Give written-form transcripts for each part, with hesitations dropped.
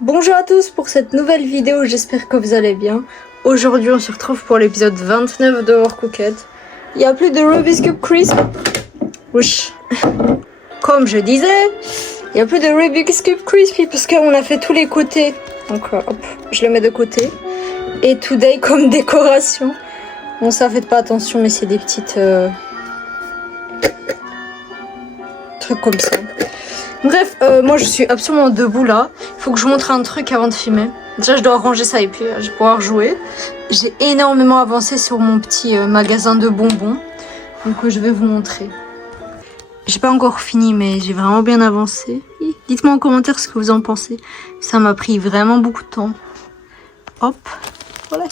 Bonjour à tous pour cette nouvelle vidéo, j'espère que vous allez bien. Aujourd'hui on se retrouve pour l'épisode 29 de Overcooked. Il n'y a plus de Rubik's Cube Crisp. Wesh. Comme je disais, il n'y a plus de Rubik's Cube Crispy parce qu'on a fait tous les côtés. Donc hop, je le mets de côté. Et today comme décoration. Bon ça faites pas attention mais c'est des petites trucs comme ça. Bref, moi je suis absolument debout là. Il faut que je vous montre un truc avant de filmer. Déjà je dois ranger ça et puis je vais pouvoir jouer. J'ai énormément avancé sur mon petit magasin de bonbons. Donc je vais vous montrer. J'ai pas encore fini mais j'ai vraiment bien avancé. Dites-moi en commentaire ce que vous en pensez. Ça m'a pris vraiment beaucoup de temps. Hop, voilà.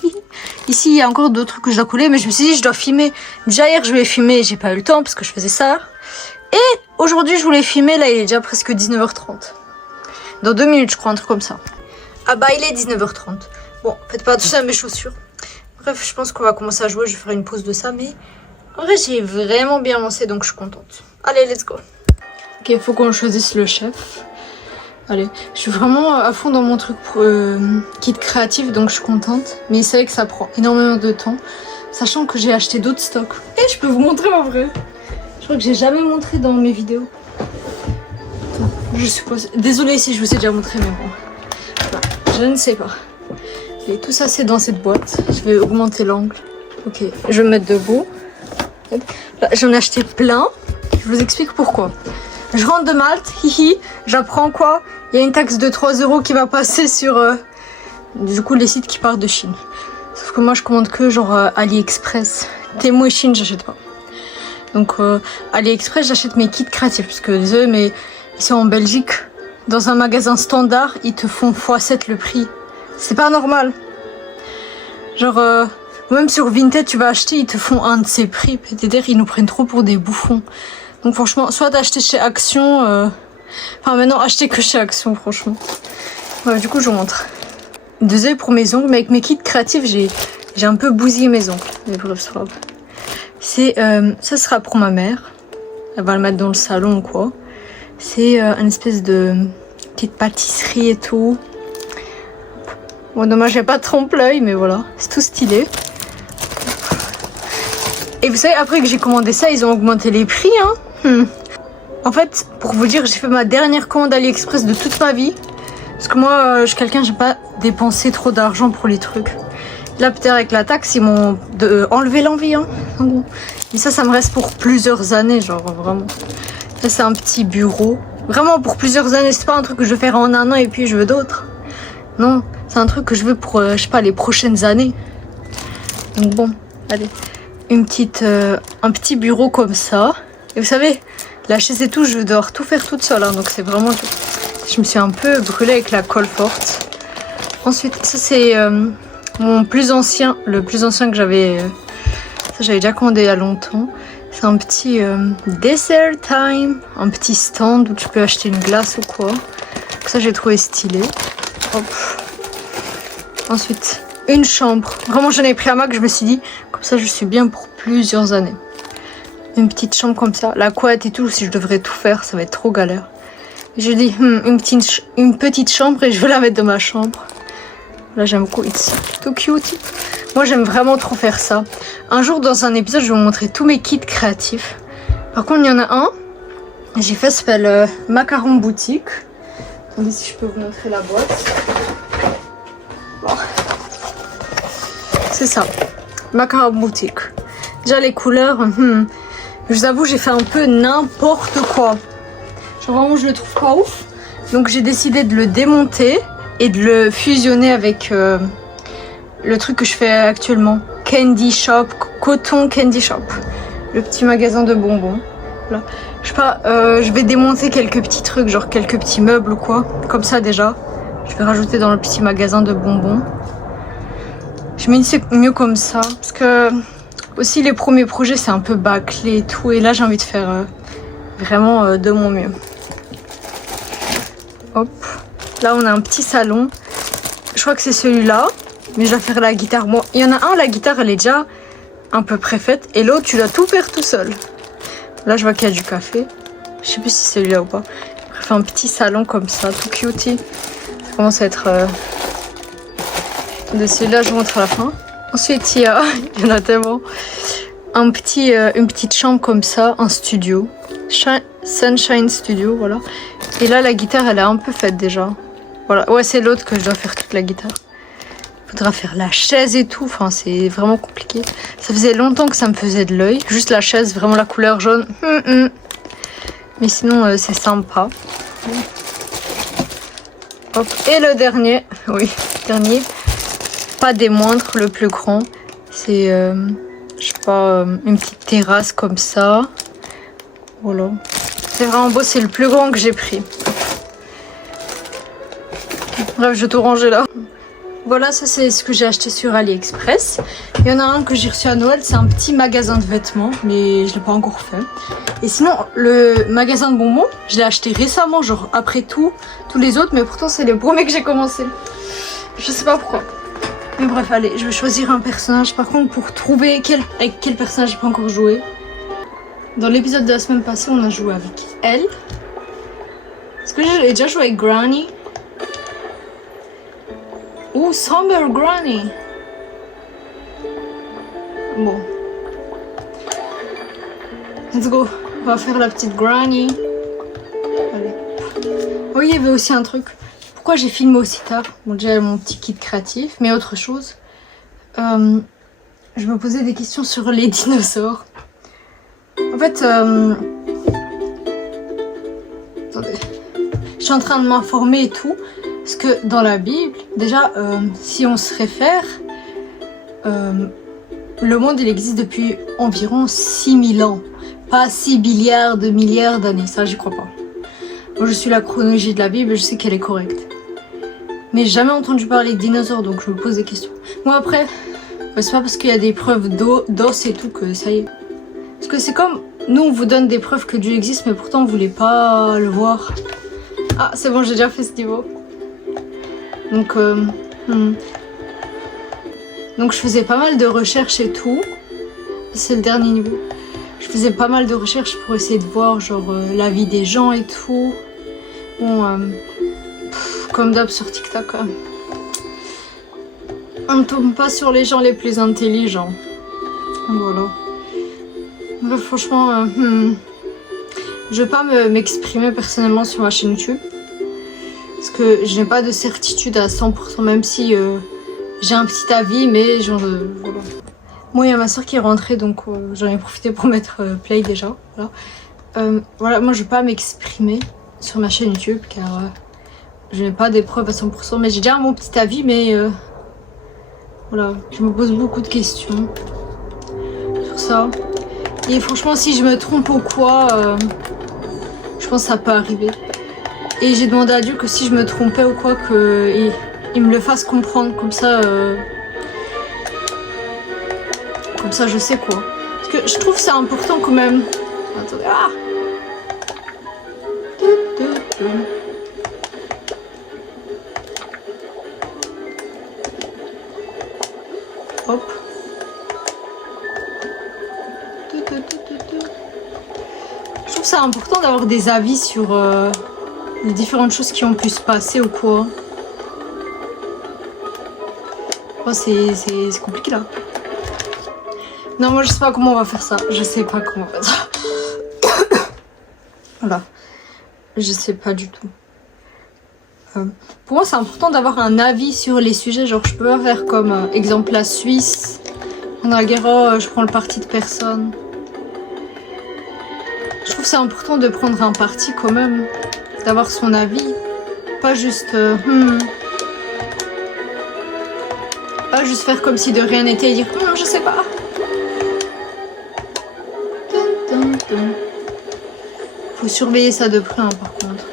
Ici il y a encore d'autres trucs que je dois coller mais je me suis dit je dois filmer. Déjà hier je voulais filmer et j'ai pas eu le temps parce que je faisais ça. Et aujourd'hui je voulais filmer, là il est déjà presque 19h30. Dans 2 minutes je crois, un truc comme ça. Ah bah il est 19h30. Bon, faites pas attention à mes chaussures. Bref, je pense qu'on va commencer à jouer, je vais faire une pause de ça. Mais en vrai j'ai vraiment bien avancé donc je suis contente. Allez, let's go. Ok, il faut qu'on choisisse le chef. Allez, je suis vraiment à fond dans mon truc pour, kit créatif donc je suis contente. Mais c'est vrai que ça prend énormément de temps. Sachant que j'ai acheté d'autres stocks. Et je peux vous montrer en vrai. Je crois que j'ai jamais montré dans mes vidéos. Je suppose. Désolée si je vous ai déjà montré, mais bon. Enfin, je ne sais pas. Et tout ça, c'est dans cette boîte. Je vais augmenter l'angle. Ok, je vais me mettre debout. J'en ai acheté plein. Je vous explique pourquoi. Je rentre de Malte. Hihi. J'apprends quoi? Il y a une taxe de 3 € qui va passer sur du coup les sites qui partent de Chine. Sauf que moi, je commande que genre AliExpress. Temu et Chine, j'achète pas. Donc AliExpress, j'achète mes kits créatifs parce que désolé mais ici en Belgique, dans un magasin standard, ils te font x7 le prix. C'est pas normal. Genre même sur Vinted, tu vas acheter, ils te font un de ces prix. C'est-à-dire ils nous prennent trop pour des bouffons. Donc franchement, soit d'acheter chez Action, enfin maintenant acheter que chez Action franchement. Ouais, du coup je vous montre. Désolé pour mes ongles, mais avec mes kits créatifs, j'ai un peu bousillé mes ongles. Mais bref, c'est grave. C'est, ça sera pour ma mère. Elle va le mettre dans le salon ou quoi. C'est une espèce de petite pâtisserie et tout. Bon, dommage, j'ai pas de trompe-l'œil, mais voilà. C'est tout stylé. Et vous savez, après que j'ai commandé ça, ils ont augmenté les prix. Hein. En fait, pour vous dire, j'ai fait ma dernière commande AliExpress de toute ma vie. Parce que moi, je suis quelqu'un, j'ai pas dépensé trop d'argent pour les trucs. Là, peut-être avec la taxe, ils m'ont enlevé l'envie. Hein. Mais ça me reste pour plusieurs années, genre vraiment. Ça, c'est un petit bureau. Vraiment pour plusieurs années. C'est pas un truc que je vais faire en un an et puis je veux d'autres. Non, c'est un truc que je veux pour, je sais pas, les prochaines années. Donc bon, allez. Un petit bureau comme ça. Et vous savez, la chaise et tout, je vais devoir tout faire toute seule. Hein, donc c'est vraiment... Je me suis un peu brûlée avec la colle forte. Ensuite, ça c'est... mon plus ancien, le plus ancien que j'avais, ça j'avais déjà commandé il y a longtemps. C'est un petit dessert time, un petit stand où tu peux acheter une glace ou quoi. Donc ça j'ai trouvé stylé. Hop. Ensuite, une chambre. Vraiment j'en ai pris à Mac, je me suis dit, comme ça je suis bien pour plusieurs années. Une petite chambre comme ça, la couette et tout, si je devrais tout faire, ça va être trop galère. J'ai dit, une petite chambre et je vais la mettre dans ma chambre. Là j'aime beaucoup, it's too cute. Moi j'aime vraiment trop faire ça. Un jour dans un épisode je vais vous montrer tous mes kits créatifs. Par contre il y en a un, j'ai fait, ça s'appelle Macaron Boutique. Attendez si je peux vous montrer la boîte. Bon. C'est ça, Macaron Boutique. Déjà les couleurs, je vous avoue j'ai fait un peu n'importe quoi. Genre vraiment je le trouve pas ouf. Donc j'ai décidé de le démonter et de le fusionner avec le truc que je fais actuellement. Candy Shop, Coton Candy Shop. Le petit magasin de bonbons. Là. Je sais pas, je vais démonter quelques petits trucs, genre quelques petits meubles ou quoi. Comme ça déjà. Je vais rajouter dans le petit magasin de bonbons. Je me dis c'est mieux comme ça. Parce que aussi les premiers projets c'est un peu bâclé et tout. Et là j'ai envie de faire vraiment de mon mieux. Hop. Là, on a un petit salon. Je crois que c'est celui-là. Mais je vais faire la guitare. Bon, il y en a un, la guitare, elle est déjà un peu préfaite. Et l'autre, tu dois tout faire tout seul. Là, je vois qu'il y a du café. Je sais plus si c'est celui-là ou pas. Bref, un petit salon comme ça, tout cutie. commence à être... De celui-là, je vous montre à la fin. Ensuite, il y en a tellement. Une petite chambre comme ça, un studio. Sunshine Studio, voilà. Et là, la guitare, elle est un peu faite déjà. Voilà, ouais, c'est l'autre que je dois faire toute la guitare. Faudra faire la chaise et tout, enfin, c'est vraiment compliqué. Ça faisait longtemps que ça me faisait de l'œil. Juste la chaise, vraiment la couleur jaune. Mais sinon, c'est sympa. Hop. Et le dernier, oui, dernier, pas des moindres, le plus grand. C'est, je sais pas, une petite terrasse comme ça. Voilà. C'est vraiment beau, c'est le plus grand que j'ai pris. Bref, je vais tout ranger là. Voilà, ça c'est ce que j'ai acheté sur AliExpress. Il y en a un que j'ai reçu à Noël, c'est un petit magasin de vêtements, mais je l'ai pas encore fait. Et sinon, le magasin de bonbons, je l'ai acheté récemment, genre après tous les autres, mais pourtant c'est les premiers que j'ai commencé. Je sais pas pourquoi. Mais bref, allez, je vais choisir un personnage. Par contre, pour trouver avec quel personnage j'ai pas encore joué. Dans l'épisode de la semaine passée, on a joué avec elle. Est-ce que j'ai déjà joué avec Granny? Oh, Summer Granny. Bon. Let's go. On va faire la petite Granny. Allez. Oh, il y avait aussi un truc. Pourquoi j'ai filmé aussi tard? Bon, déjà mon petit kit créatif, mais autre chose. Je me posais des questions sur les dinosaures. En fait, attendez. Je suis en train de m'informer et tout. Parce que dans la Bible, déjà, si on se réfère, le monde il existe depuis environ 6000 ans. Pas 6 milliards de milliards d'années, ça j'y crois pas. Moi je suis la chronologie de la Bible et je sais qu'elle est correcte. Mais j'ai jamais entendu parler de dinosaures, donc je me pose des questions. Moi après, c'est pas parce qu'il y a des preuves d'os et tout que ça y est. Parce que c'est comme, nous on vous donne des preuves que Dieu existe, mais pourtant vous voulez pas le voir. Ah c'est bon, j'ai déjà fait ce niveau. Donc, donc je faisais pas mal de recherches et tout. C'est le dernier niveau. Je faisais pas mal de recherches pour essayer de voir genre la vie des gens et tout. Bon, comme d'hab sur TikTok. On ne tombe pas sur les gens les plus intelligents. Voilà. Bref, franchement, je vais pas m'exprimer personnellement sur ma chaîne YouTube. Parce que je n'ai pas de certitude à 100%, même si j'ai un petit avis, mais genre, voilà. Moi, il y a ma soeur qui est rentrée, donc j'en ai profité pour mettre play déjà. Voilà. Voilà, moi je vais pas m'exprimer sur ma chaîne YouTube car je n'ai pas des preuves à 100%, mais j'ai déjà mon petit avis, mais voilà, je me pose beaucoup de questions sur ça. Et franchement, si je me trompe ou quoi, je pense que ça peut arriver. Et j'ai demandé à Dieu que si je me trompais ou quoi, qu'il me le fasse comprendre, comme ça je sais quoi. Parce que je trouve que c'est important quand même. Attendez, ah hop. Je trouve ça important d'avoir des avis sur les différentes choses qui ont pu se passer ou quoi. Oh, c'est compliqué là. Non, moi je sais pas comment on va faire ça. Je sais pas comment on va faire ça. Voilà. Je sais pas du tout. Pour moi, c'est important d'avoir un avis sur les sujets. Genre, je peux pas faire comme exemple la Suisse. Pendant la guerre, je prends le parti de personne. Je trouve que c'est important de prendre un parti quand même. D'avoir son avis. Pas juste... Pas juste faire comme si de rien n'était et dire je sais pas. Faut surveiller ça de près, hein, par contre.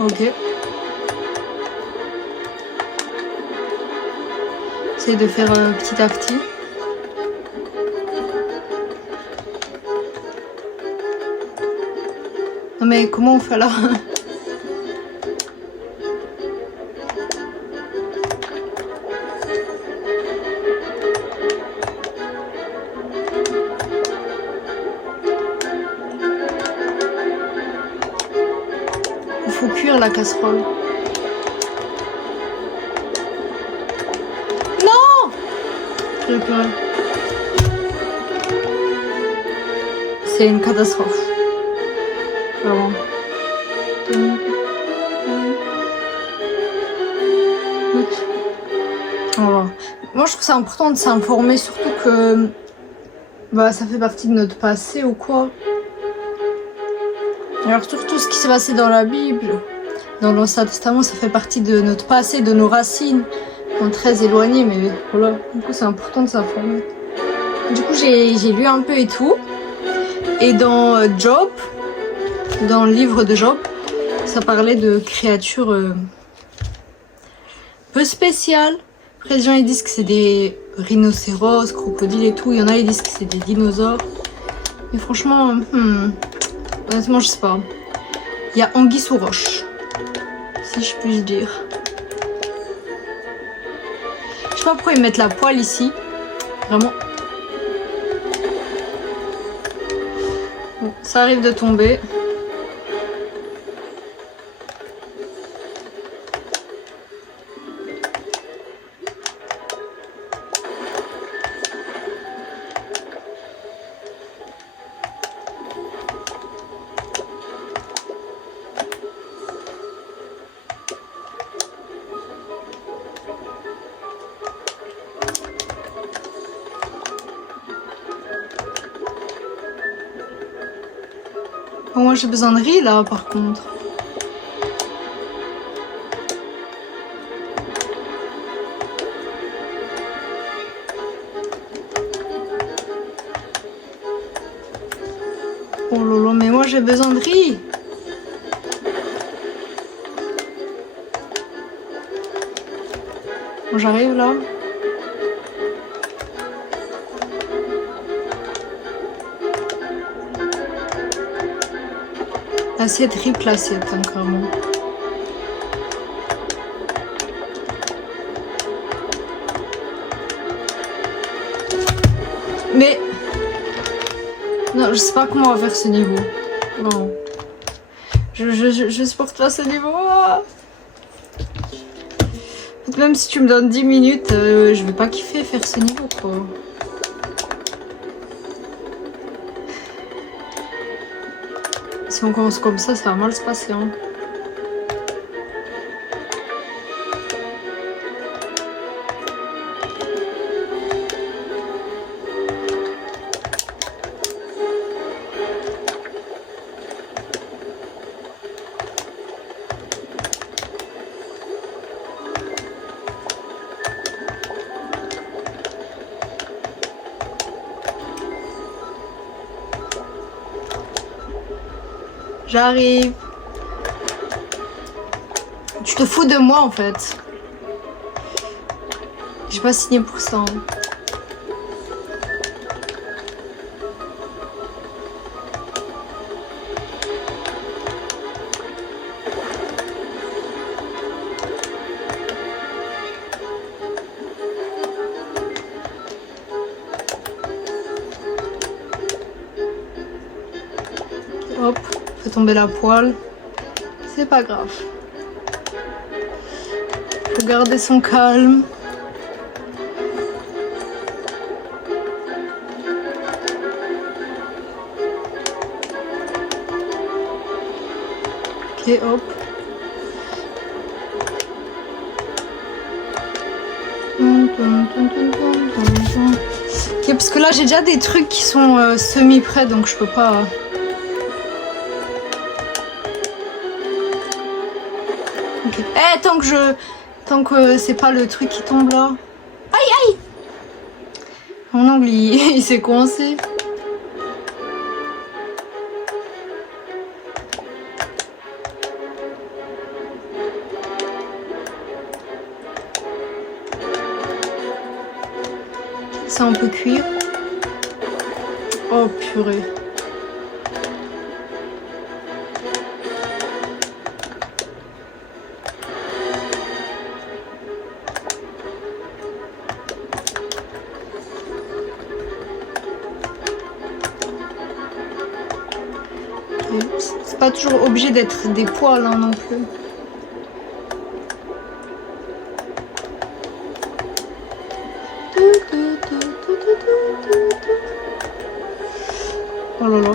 Ok. J'essaie de faire petit à petit. Non mais comment on fait là? Il faut cuire la casserole. Non! J'ai peur. C'est une catastrophe. Vraiment. Voilà. Moi je trouve ça important de s'informer, surtout que bah, ça fait partie de notre passé ou quoi. Alors surtout ce qui s'est passé dans la Bible, dans l'Ancien Testament, ça fait partie de notre passé, de nos racines. On est très éloignés, mais voilà. Du coup c'est important de s'informer. Du coup j'ai lu un peu et tout. Et dans Job, dans le livre de Job, ça parlait de créatures peu spéciales. Après les gens ils disent que c'est des rhinocéros, crocodiles et tout. Il y en a ils disent que c'est des dinosaures. Mais franchement, honnêtement je sais pas. Il y a anguille sous roche, si je puis dire. Je sais pas pourquoi ils mettent la poêle ici. Vraiment. Bon, ça arrive de tomber. Bon, moi j'ai besoin de riz là par contre. Oh lolo, mais moi j'ai besoin de riz. Bon, j'arrive là. Assiette, triple assiette, hein, clairement. Mais... non, je sais pas comment on va faire ce niveau. Non. Je supporte pas ce niveau. Même si tu me donnes 10 minutes, je vais pas kiffer faire ce niveau, quoi. Si on commence comme ça va mal se passer, hein. J'arrive. Tu te fous de moi en fait. J'ai pas signé pour ça. Hop, fait tomber la poêle. C'est pas grave. Faut garder son calme. Ok, hop. Ok, parce que là j'ai déjà des trucs qui sont semi-prêts, donc je peux pas... Ok. Eh, tant que c'est pas le truc qui tombe là. Aïe, aïe! Mon ongle, il s'est coincé. Ça, on peut cuire. Oh, purée. C'est pas toujours obligé d'être des poils hein, non plus. Oh là là.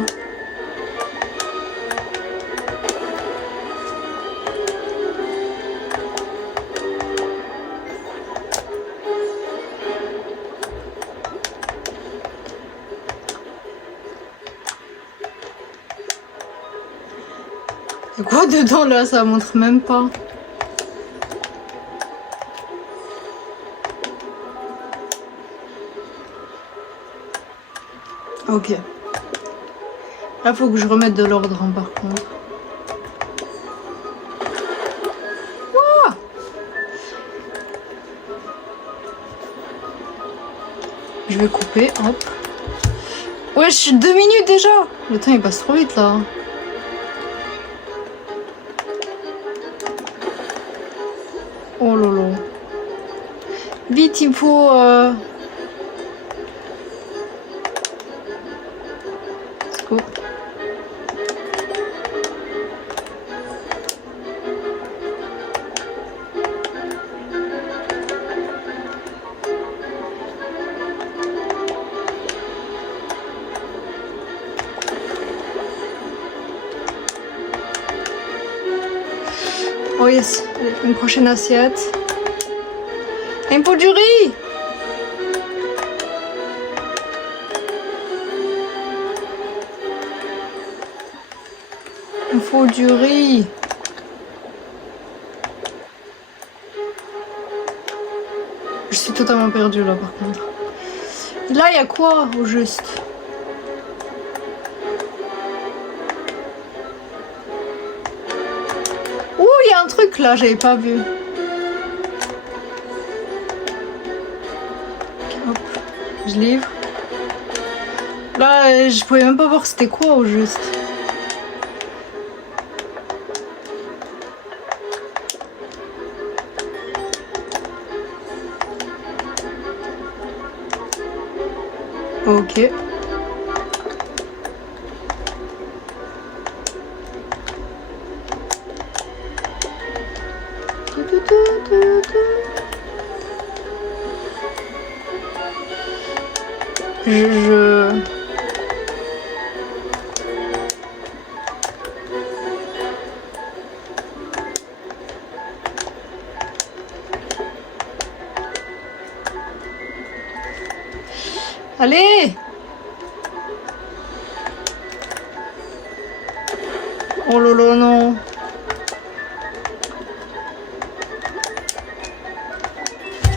Y'a quoi dedans là? Ça montre même pas. Ok. Là, faut que je remette de l'ordre hein, par contre. Ouah, je vais couper, hop. Wesh, 2 minutes déjà. Le temps il passe trop vite là. Oh lolo. Vite, il me faut... Let's go. Oh yes, une prochaine assiette. Il me faut du riz. Il me faut du riz. Je suis totalement perdue là par contre. Là, il y a quoi au juste? Ouh, il y a un truc là, j'avais pas vu. Hop, je livre. Là, je pouvais même pas voir c'était quoi au juste. Ok. Je... Allez! Oh lolo, non.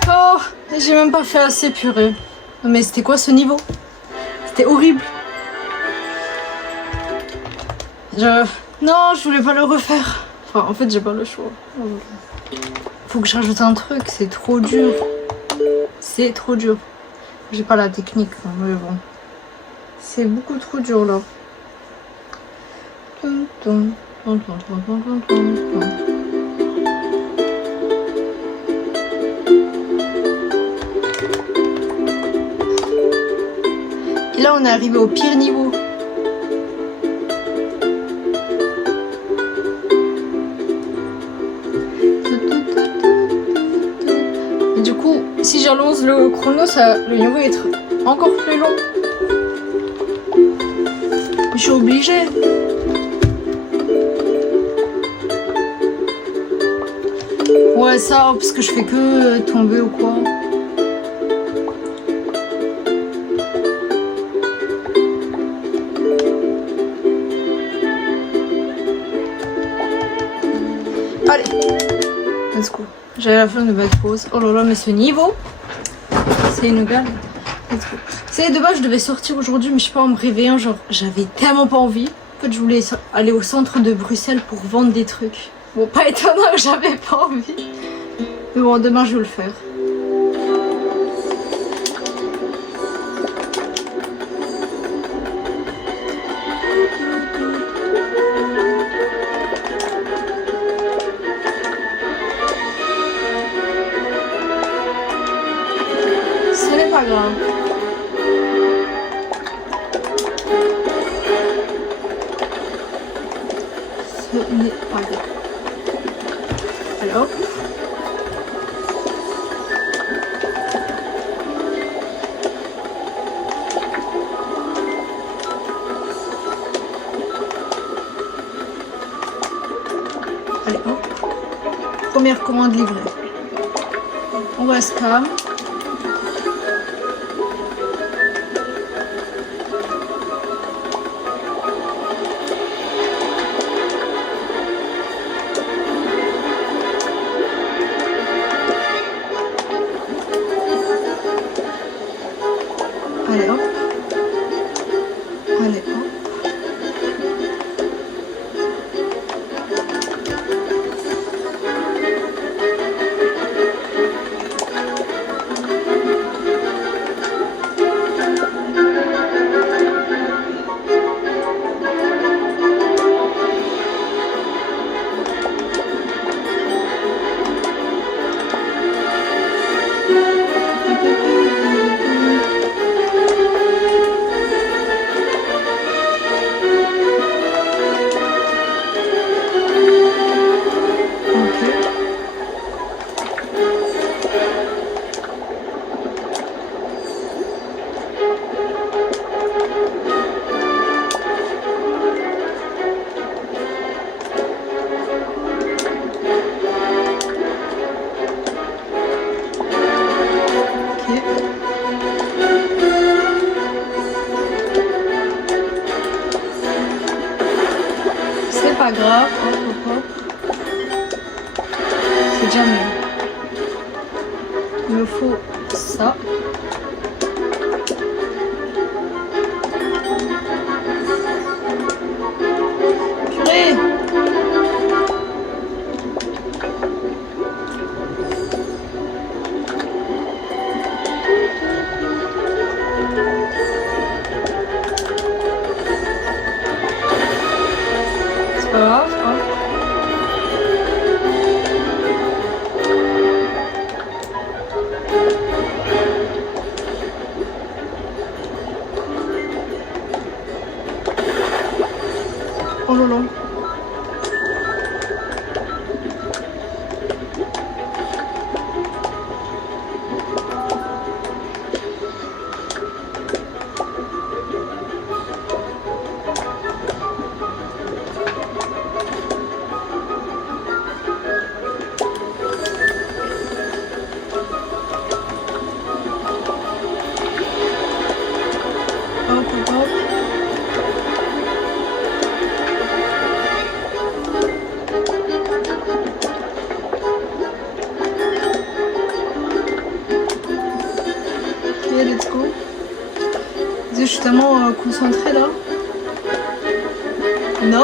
Oh, j'ai même pas fait assez purée. Mais c'était quoi ce niveau? C'était horrible. Non, je voulais pas le refaire. Enfin, en fait, j'ai pas le choix. Faut que je rajoute un truc, c'est trop dur. C'est trop dur. J'ai pas la technique, mais bon. C'est beaucoup trop dur là. Et là, on est arrivé au pire niveau. Et du coup, si j'allonge le chrono, le niveau va être encore plus long. Je suis obligée. Ouais, ça, parce que je fais que tomber ou quoi. Allez, let's go. J'avais la flemme de mettre pause. Oh là là, mais ce niveau, c'est une galère. Let's go. C'est de base, je devais sortir aujourd'hui, mais je sais pas, en me réveillant, genre, j'avais tellement pas envie. En fait, je voulais aller au centre de Bruxelles pour vendre des trucs. Bon, pas étonnant, j'avais pas envie. Mais bon, demain, je vais le faire. pas grave. Ce n'est pas grave. Alors. Allez, hop. Première commande livrée. On reste calme. Allez, hop. Allez, hop. C'est pas grave, hop, hop, hop. C'est déjà mieux. Il me faut ça. Purée! C'est pas grave, hop. Oh lolo. Hop, hop, hop. Ok, let's go. Je suis tellement concentrée là. Non!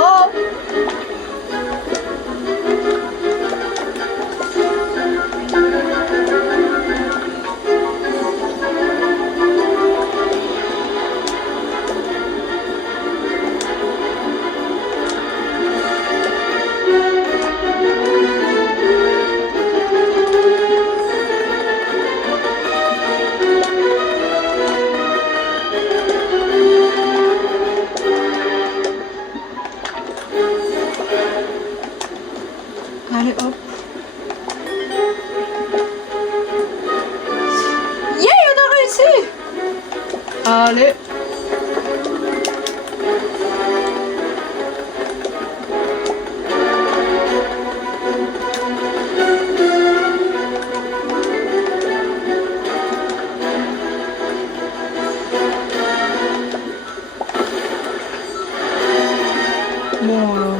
Allez, hop. Yeah, on a réussi! Allez. Bon, alors.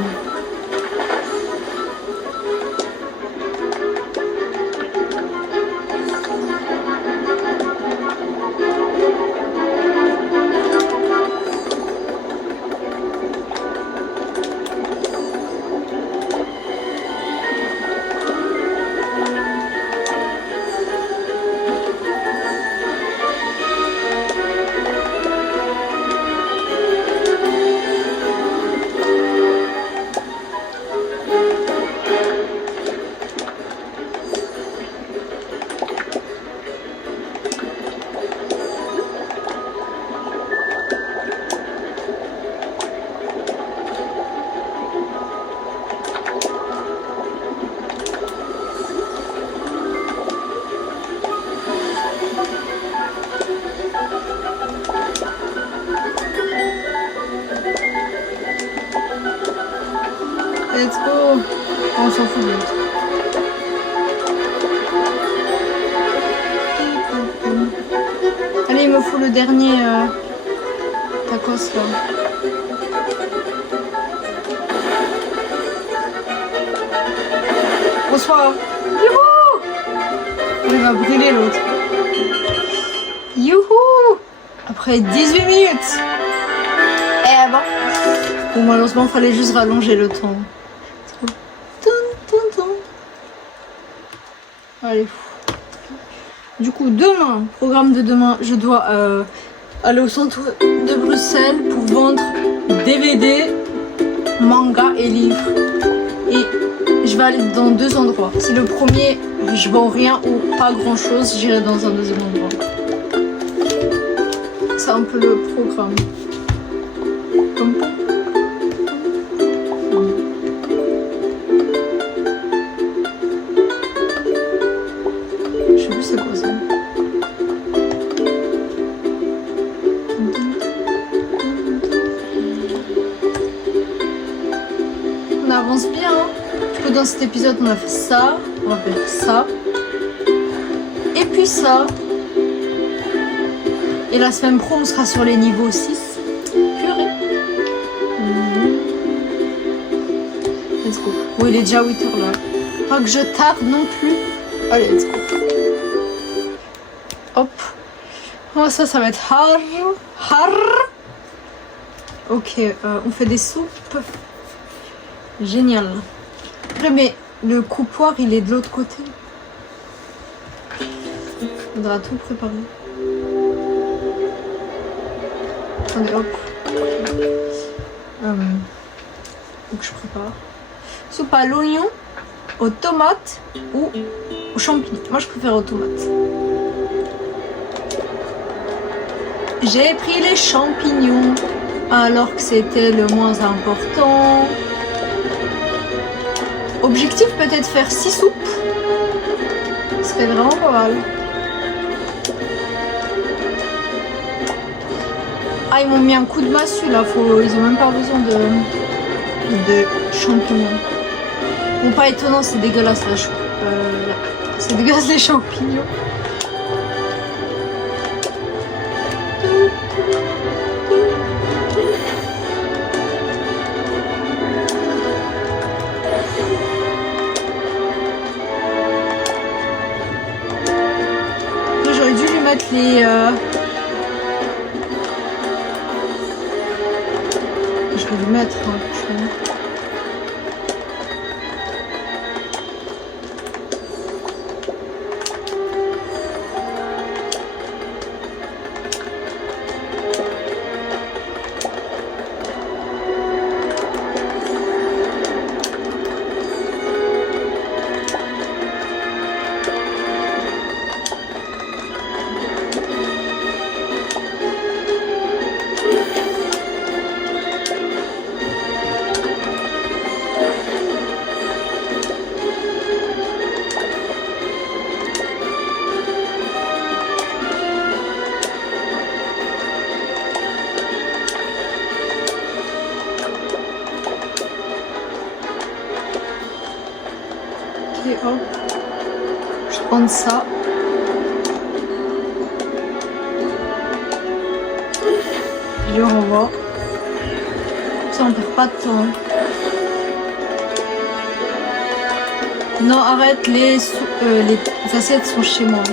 s'en fout de l'autre. Allez, il me faut le dernier tacos là. Bonsoir. Youhou! Il va brûler l'autre. Youhou! Après 18 minutes. Eh ben. Bon, malheureusement, il fallait juste rallonger le temps. Allez. Du coup, demain, programme de demain, je dois aller au centre de Bruxelles pour vendre DVD, manga et livres. Et je vais aller dans 2 endroits. Si le premier, je vends rien ou pas grand chose, j'irai dans un deuxième endroit. C'est un peu le programme. Je sais plus c'est quoi ça. On avance bien. Du coup, dans cet épisode, on a fait ça. On va faire ça. Et puis ça. Et la semaine pro, on sera sur les niveaux 6. Purée. Let's go. Bon, il est déjà 8h là. Pas que je tarde non plus. Allez, let's go. Hop. Oh, ça va être har. Ok, on fait des soupes. Génial. Après, mais le coupoir, il est de l'autre côté. Il faudra tout préparer. Attendez, hop. Faut que je prépare. Soupe à l'oignon, aux tomates ou aux champignons. Moi, je préfère aux tomates. J'ai pris les champignons alors que c'était le moins important. Objectif, peut-être faire 6 soupes. Ce serait vraiment pas mal. Ah, ils m'ont mis un coup de massue là, ils ont même pas besoin de champignons. Bon, pas étonnant, c'est dégueulasse là. C'est dégueulasse les champignons. J'aurais dû lui mettre les... Je vais lui mettre un peu. Et hop, je prends ça. Je le renvoie. Ça, on perd pas de temps. Non, arrête, les assiettes sont chez moi.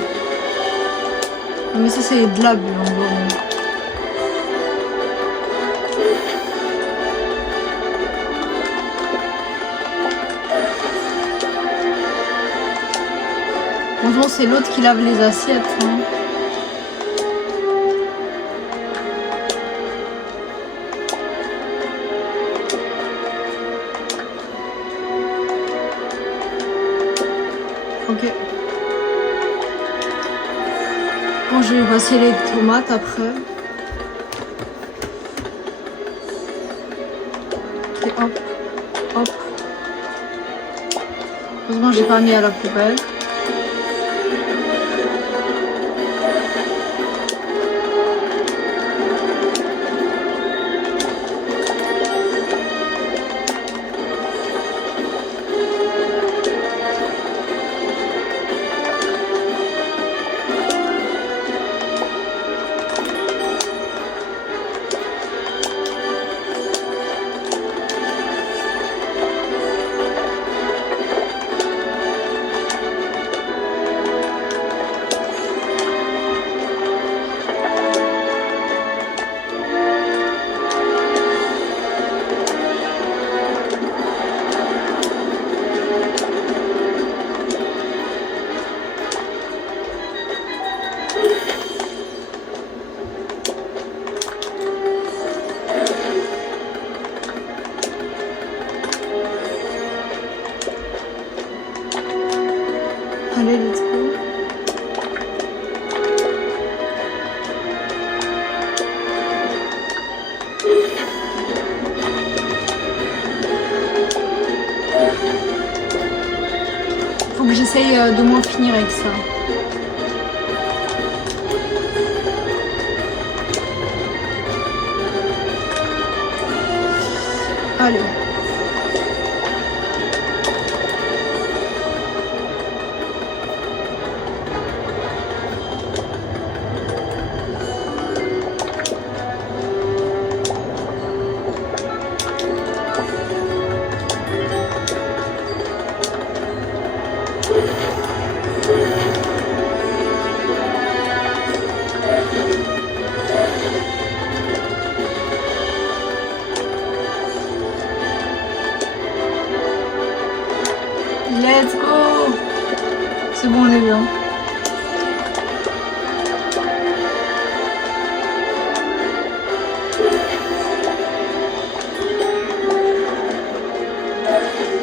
Non, mais ça, c'est de l'abus en gros. Heureusement, c'est l'autre qui lave les assiettes. Hein. Ok. Bon, je vais passer les tomates après. Et hop, hop. Heureusement, j'ai pas mis à la poubelle. d'au moins finir avec ça. Allez. Let's go! C'est bon, on est bien.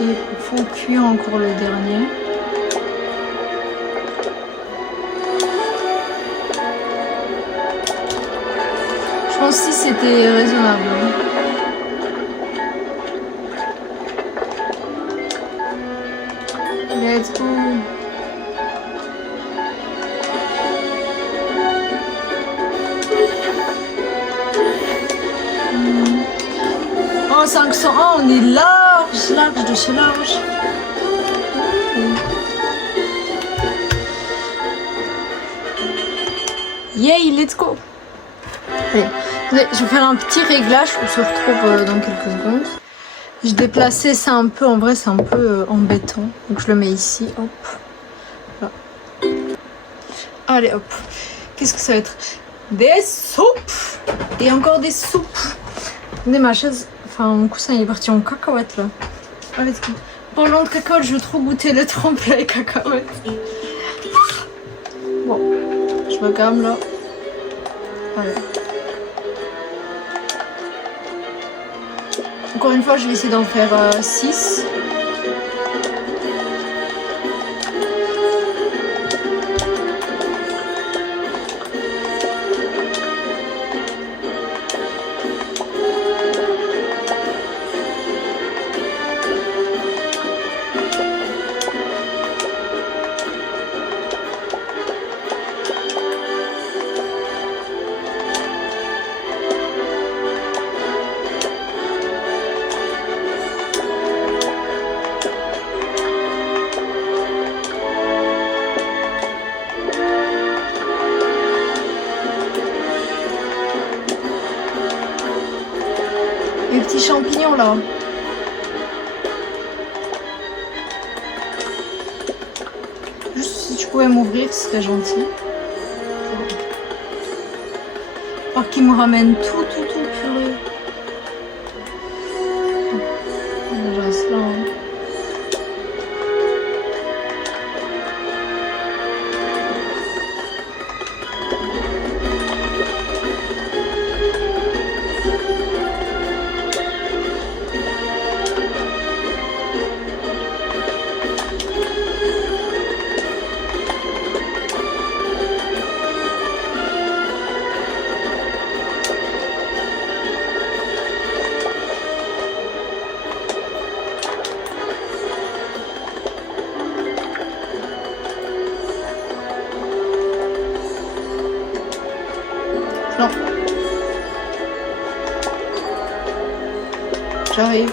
Il faut cuire encore le dernier. Je pense que c'était raisonnable. Let's go. Oh, 500. Oh, on est large, large de chez large. Yay, let's go. Allez, je vais faire un petit réglage. On se retrouve dans quelques secondes. Je déplaçais ça un peu, en vrai c'est un peu embêtant. Donc je le mets ici, hop. Là. Allez hop. Qu'est-ce que ça va être? Des soupes! Et encore des soupes. Regardez ma chaise, enfin mon coussin il est parti en cacahuète là. Allez, parlant de cacahuètes, je veux trop goûter le tremplin cacahuètes. Bon, je me calme là. Allez. Encore une fois, je vais essayer d'en faire 6. Les petits champignons là. Juste si tu pouvais m'ouvrir, ce serait gentil. Alors qu'il me ramène tout purée. Je reste là. Hein. Non. J'arrive.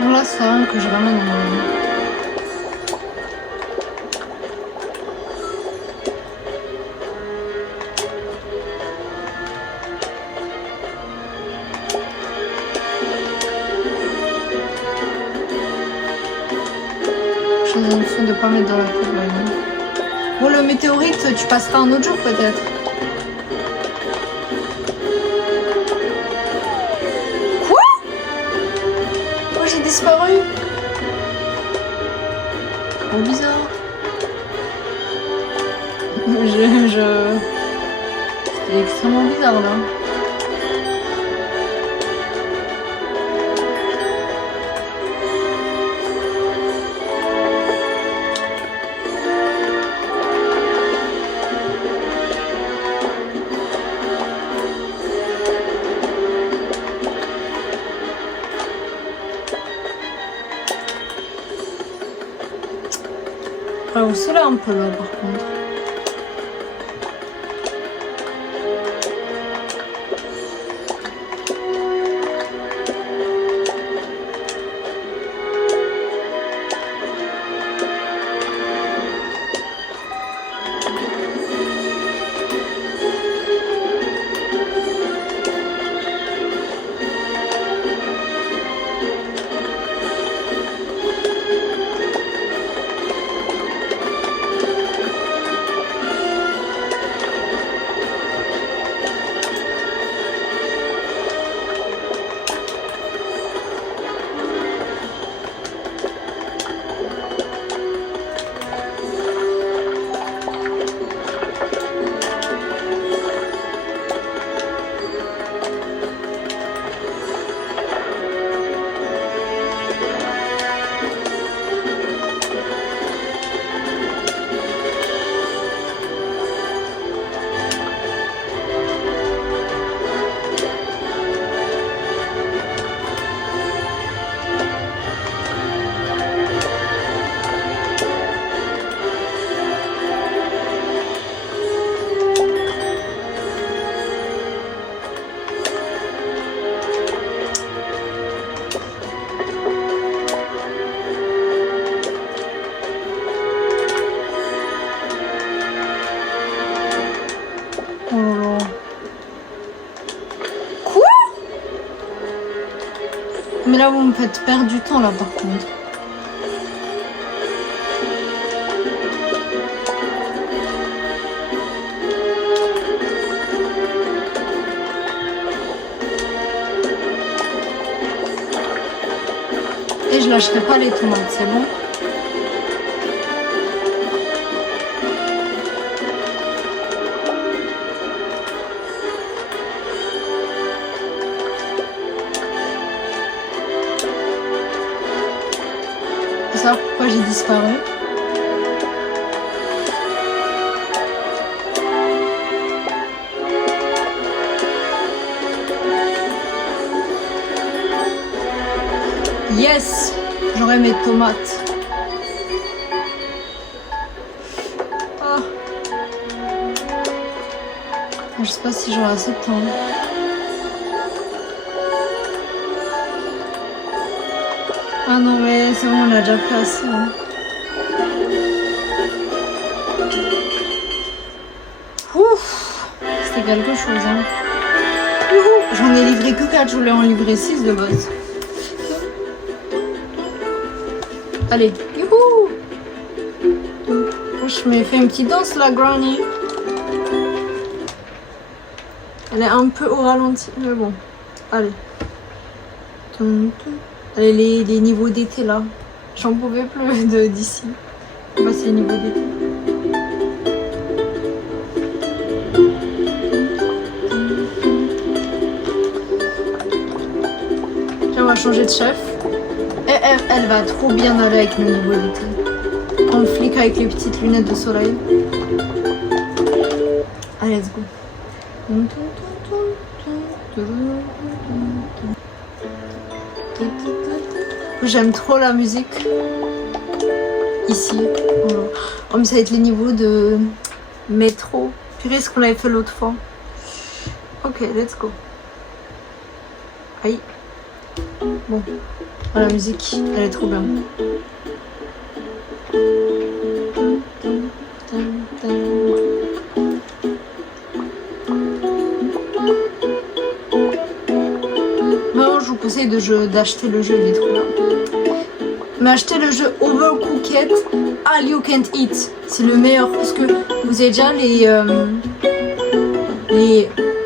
Bon là c'est un que je ramène en... J'ai l'impression de ne pas mettre dans la poubelle. Bon le météorite tu passeras un autre jour peut-être. trop bizarre. C'est extrêmement bizarre là. Alors c'est là un peu là par contre. Mais là, vous me faites perdre du temps, là, par contre. Et je lâcherai pas les tomates, c'est bon? Pourquoi j'ai disparu. Yes, j'aurai mes tomates. Ah. Je sais pas si j'aurai assez de temps. Ah non mais c'est bon, on l'a déjà fait assez. Hein. Ouf, c'était quelque chose. Hein. J'en ai livré que 4, je voulais en livrer 6 de base. Allez, youhou. Je me fais une petite danse là, Granny. Elle est un peu au ralenti, mais bon. Allez. Allez, les niveaux d'été là. J'en pouvais plus d'ici. Bah, c'est les niveaux d'été. Là, on va changer de chef. Et elle va trop bien aller avec le niveau d'été. En flic avec les petites lunettes de soleil. Allez, let's go. J'aime trop la musique ici. Oh, mais ça va être les niveaux de métro. Purée, ce qu'on avait fait l'autre fois. Ok, let's go. Aïe. Bon, oh, la musique, elle est trop bien. Vraiment, je vous conseille d'acheter le jeu, il est trop bien. Mais achetez le jeu Overcooked All You Can Eat. C'est le meilleur parce que vous avez déjà les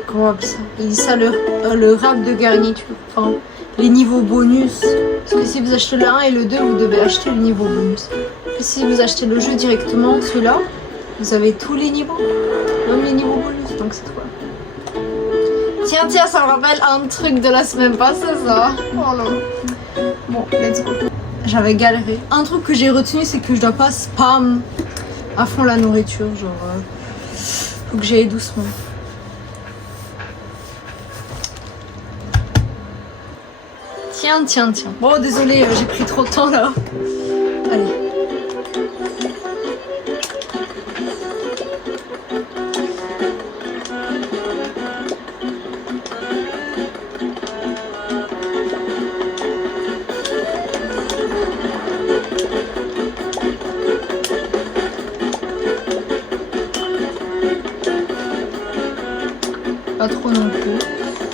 comment on appelle ça? Il dit ça le wrap de garniture. Enfin, les niveaux bonus. Parce que si vous achetez le 1 et le 2, vous devez acheter le niveau bonus. Et si vous achetez le jeu directement, celui-là, vous avez tous les niveaux, même les niveaux bonus, donc c'est trop. Tiens, ça me rappelle un truc de la semaine passée, ça. Oh non. Bon, let's go. J'avais galéré. Un truc que j'ai retenu, c'est que je dois pas spam à fond la nourriture, genre. Faut que j'aille doucement. Tiens. Bon, désolé, j'ai pris trop de temps là. Allez. Pas trop non plus.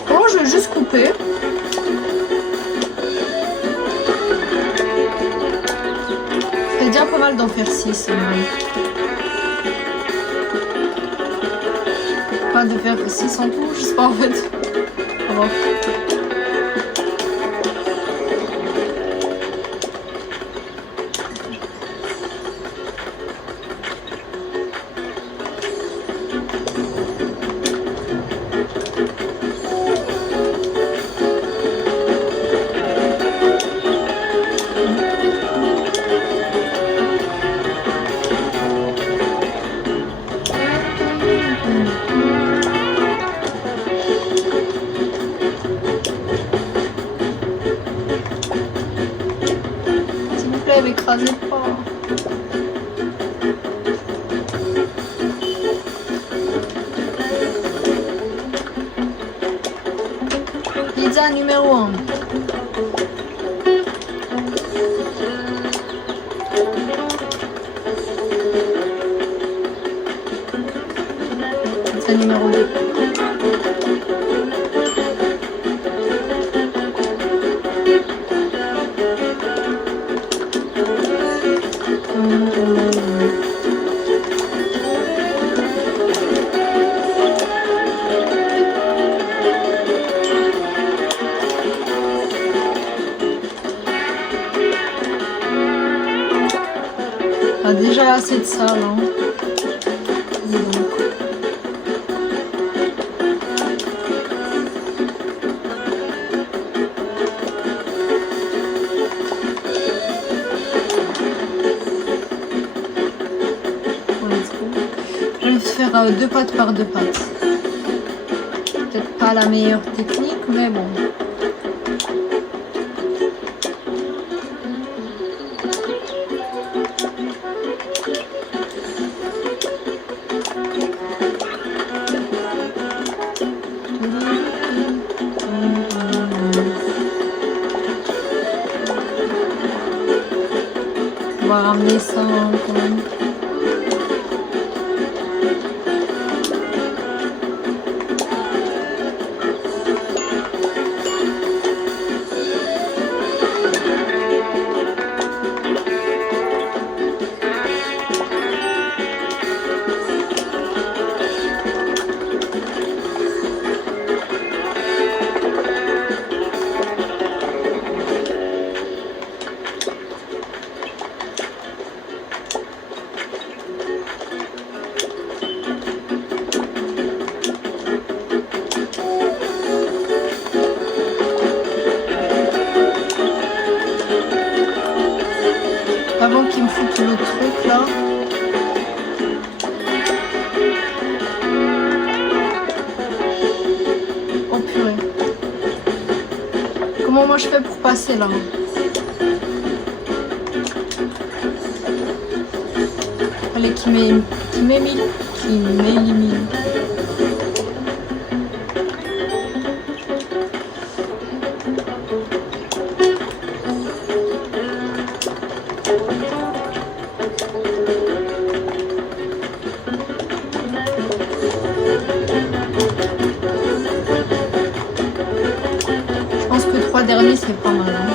Bon, je vais juste couper. C'est déjà pas mal d'en faire 6. Pas de faire 6 en tout, je sais pas en fait. On va voir. Écrasez pas. Pizza numéro 1. Pizza numéro 2. Ah, déjà assez de ça là. Dis donc. Je vais faire 2 pâtes par 2 pâtes. Peut-être pas la meilleure technique, mais bon. On va ramener ça quand même. Avant qu'il me foute le truc là. Oh purée. Comment moi je fais pour passer là? Allez, qui m'élimine. Je pense que 3 derniers c'est pas mal. Hein.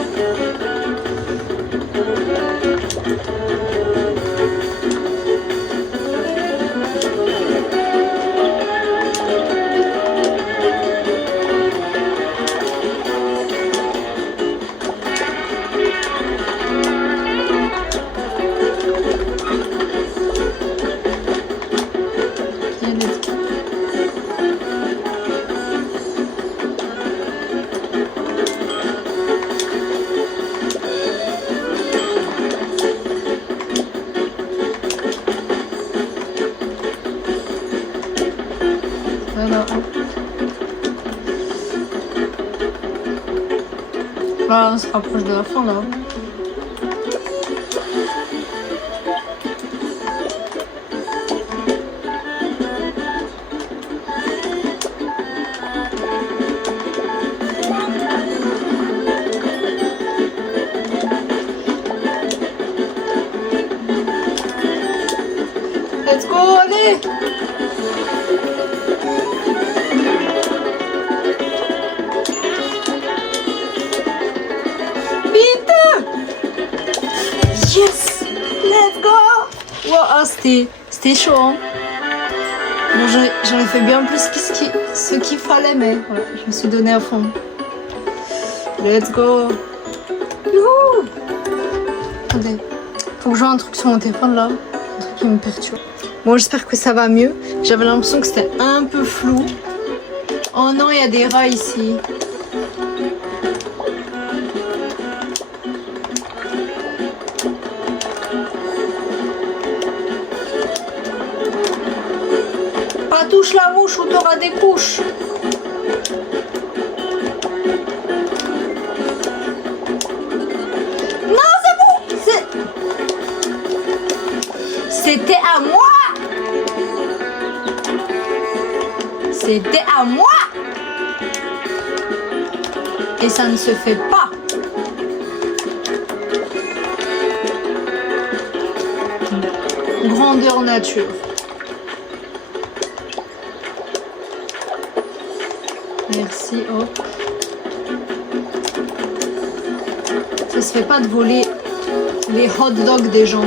Voilà. Là, on se rapproche de la fin là. Let's go, allez! Vite! Yes! Let's go! Wow, ah, c'était chaud, hein? Bon, j'en ai fait bien plus que ce qu'il fallait, mais voilà, je me suis donné à fond. Let's go! Youhou! Attendez, faut que je vois un truc sur mon téléphone là, un truc qui me perturbe. Bon, j'espère que ça va mieux. J'avais l'impression que c'était un peu flou. Oh non, il y a des rats ici. Pas touche la mouche ou t'auras des couches. Non, c'est bon. C'était à moi. C'était à moi. Et ça ne se fait pas. Grandeur nature. Merci, hop. Ça se fait pas de voler les hot dogs des gens.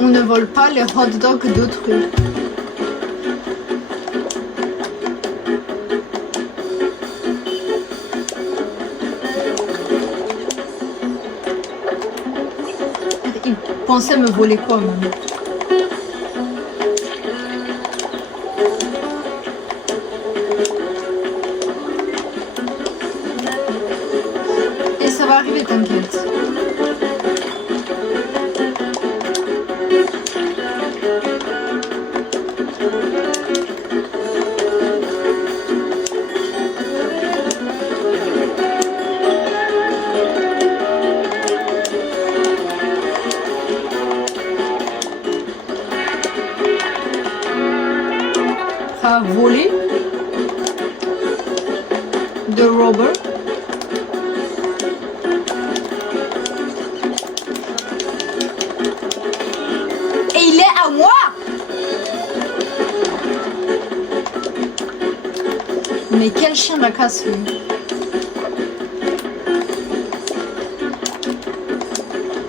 On ne vole pas les hot dogs d'autrui. Il pensait me voler quoi, même? Et ça va arriver, t'inquiète. À voler de Robert. Et il est à moi. Mais quel chien de la casse, lui.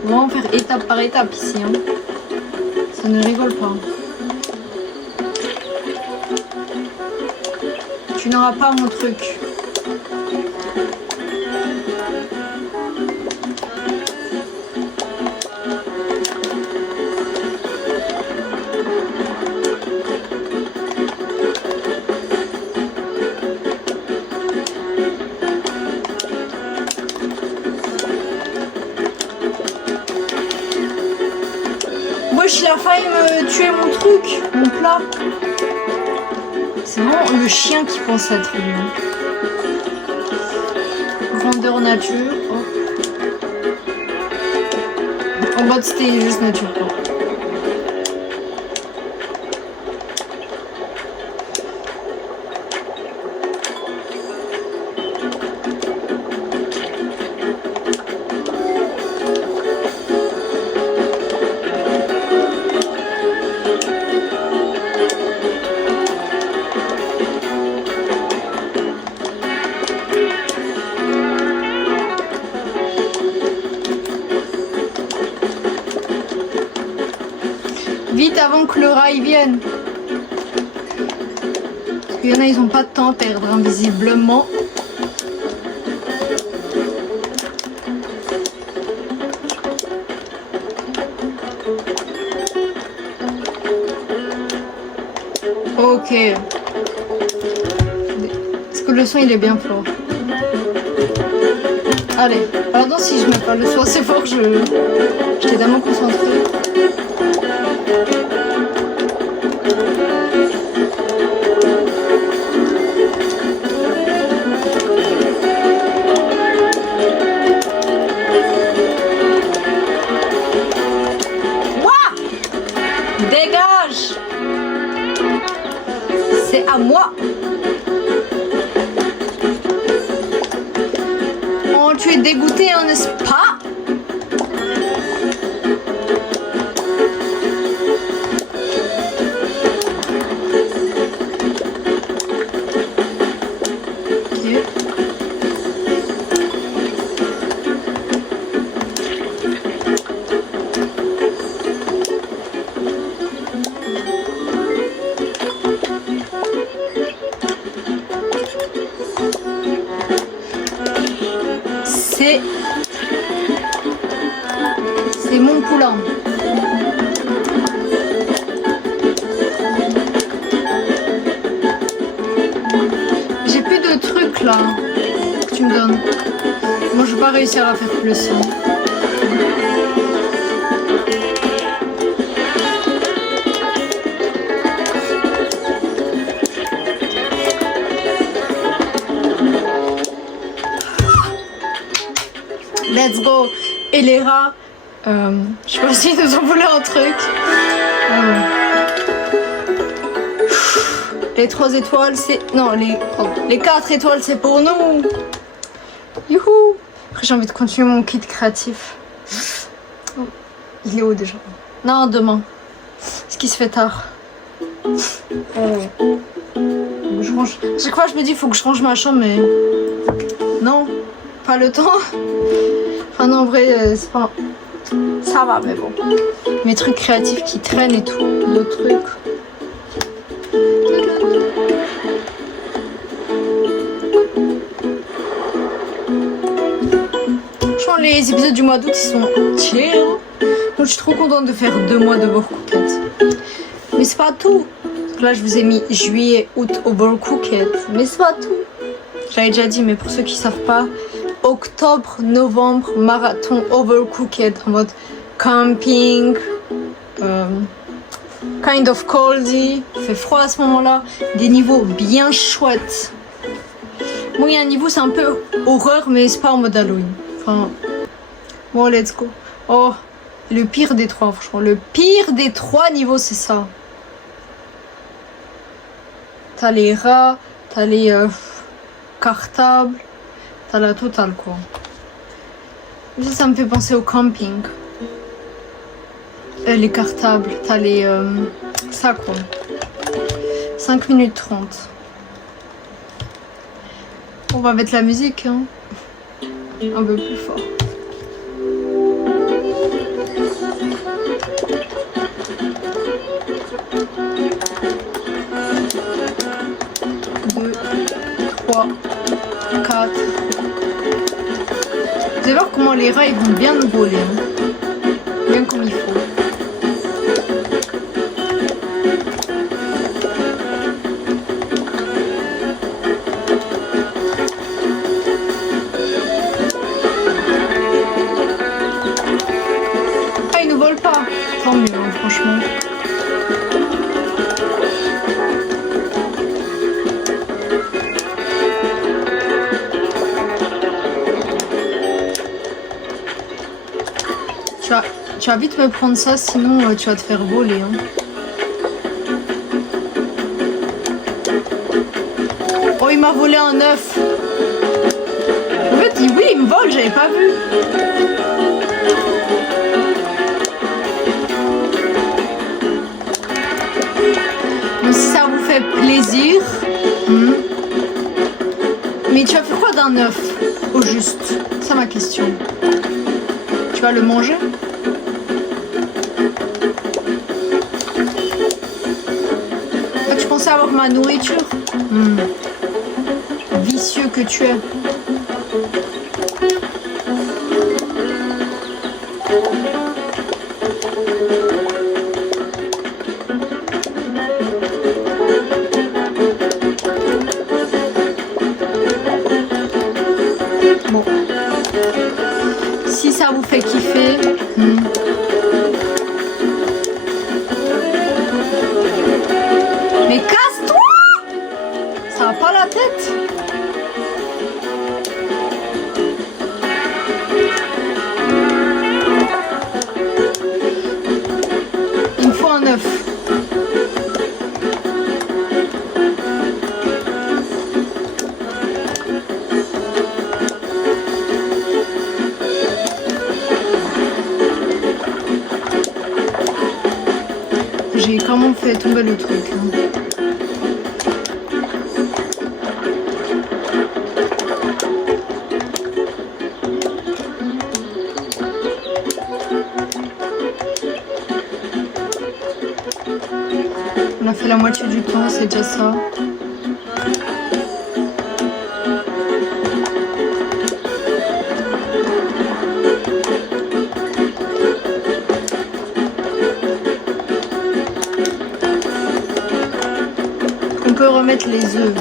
On va faire étape par étape ici, hein. Ça ne rigole pas. Tu n'auras pas mon truc. Wesh, il a failli me tuer mon truc, mon plat. C'est vraiment le chien qui pense être lui. Grandeur nature. Oh. En mode c'était juste nature, quoi. Vite avant que le rail vienne. Parce qu'il y en a, ils n'ont pas de temps à perdre, invisiblement. Ok. Le son il est bien fort. Allez, pardon si je mets pas le son assez fort, j'étais tellement concentrée. Dégage! C'est à moi! Oh, tu es dégoûté, hein, n'est-ce pas? C'est mon poulain. J'ai plus de trucs là que tu me donnes. Moi je vais pas réussir à faire plus. Let's go. Et les rats, je sais pas s'ils nous ont volé un truc. Les 3 étoiles, c'est... Non, les 4 étoiles, c'est pour nous. Youhou. Après, j'ai envie de continuer mon kit créatif. Il est où déjà? Non, demain. Ce qui se fait tard. Je range... Chaque fois, je me dis, il faut que je range ma chambre, mais... Non, pas le temps. Enfin non, en vrai, c'est pas... Ça va, mais bon. Mes trucs créatifs qui traînent et tout, d'autres trucs. Franchement, les épisodes du mois d'août, ils sont chill. Donc je suis trop contente de faire 2 mois de Overcooked. Mais c'est pas tout. Là, je vous ai mis juillet, août, Overcooked. Mais c'est pas tout. J'avais déjà dit, mais pour ceux qui savent pas, octobre, novembre, marathon Overcooked en mode camping, kind of coldy, il fait froid à ce moment-là, des niveaux bien chouettes. Bon, il y a un niveau, c'est un peu horreur, mais c'est pas en mode Halloween. Enfin, bon, let's go. Oh, le pire des 3, franchement, le pire des 3 niveaux, c'est ça. T'as les rats, t'as les cartables. T'as la totale quoi. Ça me fait penser au camping. Les cartables, t'as les... ça quoi. 5 minutes 30. On va mettre la musique hein. Un peu plus fort. Deux, 3, 4. Vous allez voir comment les rats ils vont bien nous voler. Hein. Bien comme il faut. Ah, ils nous volent pas. Tant mieux, hein, franchement. Tu vas vite me prendre ça, sinon tu vas te faire voler. Hein. Oh, il m'a volé un œuf. En fait, oui, il me vole, j'avais pas vu. Donc, si ça vous fait plaisir. Mais tu vas faire quoi d'un œuf, au juste? C'est ma question. Tu vas le manger? Tu pensais avoir ma nourriture? Vicieux que tu es. 109. J'ai comment fait tomber le truc. Hein. On a fait la moitié du temps, c'est déjà ça. On peut remettre les œufs.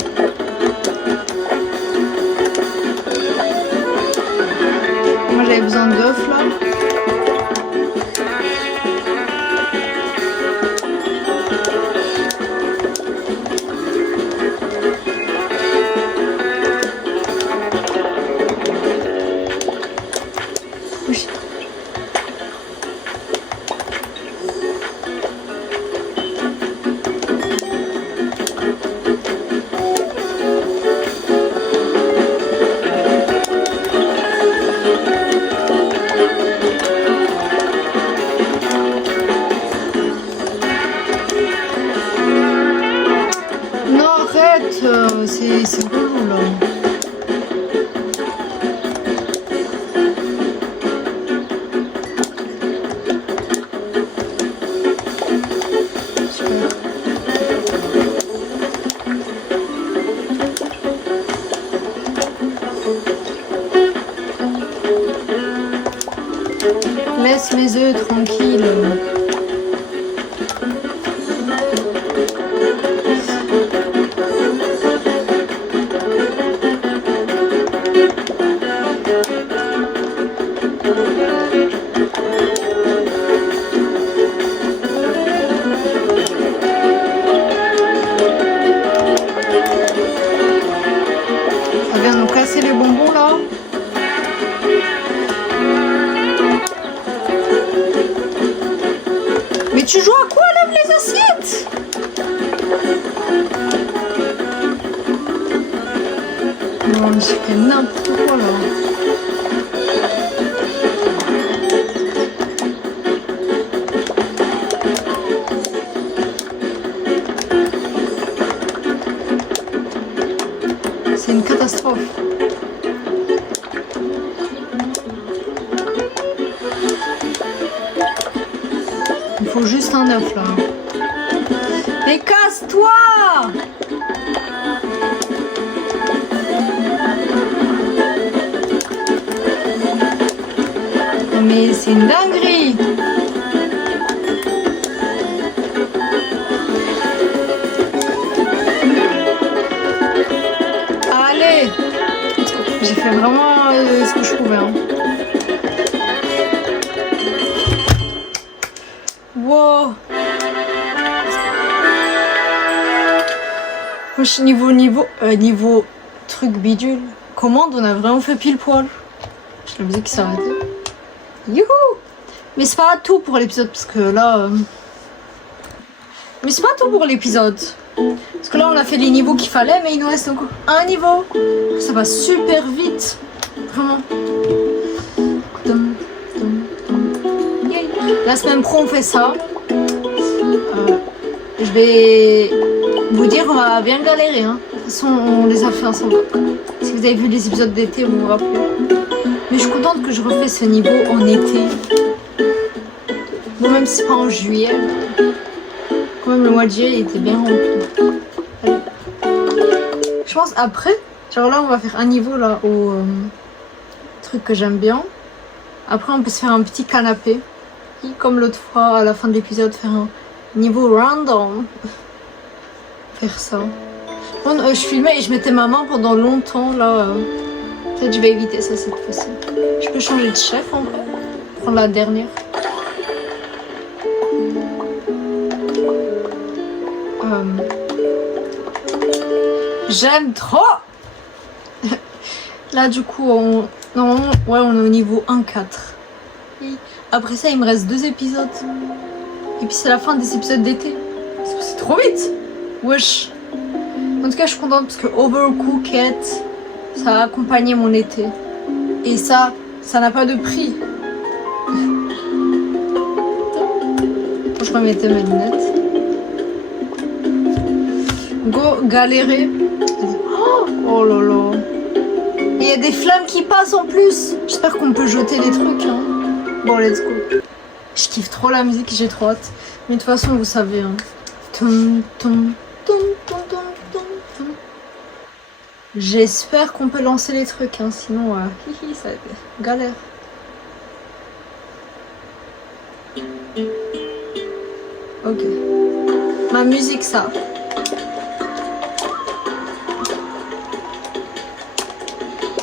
Moi j'avais besoin d'œufs là. C'est relou là. Laisse mes œufs tranquilles. Ça vient nous casser les bonbons là. Mais tu joues à quoi? Lève les assiettes. Non, mais j'ai fait n'importe quoi là. C'est une catastrophe. Il faut juste un œuf là. Mais casse-toi! Non mais c'est une dinguerie! Allez! J'ai fait vraiment ce que je pouvais. Hein. Wow! Wesh, niveau truc bidule. Commande, on a vraiment fait pile poil. J'ai la musique qui s'est arrêtée. Youhou! Mais c'est pas tout pour l'épisode parce que là. Mais c'est pas tout pour l'épisode. Parce que là on a fait les niveaux qu'il fallait, mais il nous reste encore un niveau. Ça va super vite. Vraiment. La semaine pro on fait ça. Je vais vous dire, on va bien galérer. Hein. De toute façon on les a fait ensemble. Si vous avez vu les épisodes d'été, vous vous rappelez. Mais je suis contente que je refais ce niveau en été. Bon, même si c'est pas en juillet. Quand même le mois de juillet il était bien rempli. Allez. Je pense après, genre là on va faire un niveau là au truc que j'aime bien. Après on peut se faire un petit canapé. Comme l'autre fois à la fin de l'épisode, faire un niveau random. Faire ça. Bon, je filmais et je mettais ma main pendant longtemps là. Peut-être je vais éviter ça cette fois-ci. Je peux changer de chef en vrai. Prendre la dernière. J'aime trop. Là du coup normalement ouais on est au niveau 1-4. Après ça il me reste 2 épisodes. Et puis c'est la fin des épisodes d'été. C'est trop vite. Wesh. En tout cas, je suis contente parce que Overcooked, ça a accompagné mon été. Et ça n'a pas de prix. Je remettais mes lunettes. Go galérer. Oh là là. Il y a des flammes qui passent en plus. J'espère qu'on peut jeter les trucs. Hein. Bon, let's go. Je kiffe trop la musique, j'ai trop hâte. Mais de toute façon, vous savez. Hein. Tum, tum, tum, tum, tum, tum, tum. J'espère qu'on peut lancer les trucs. Hein. Sinon, ça va être galère. Ok. Ma musique, ça.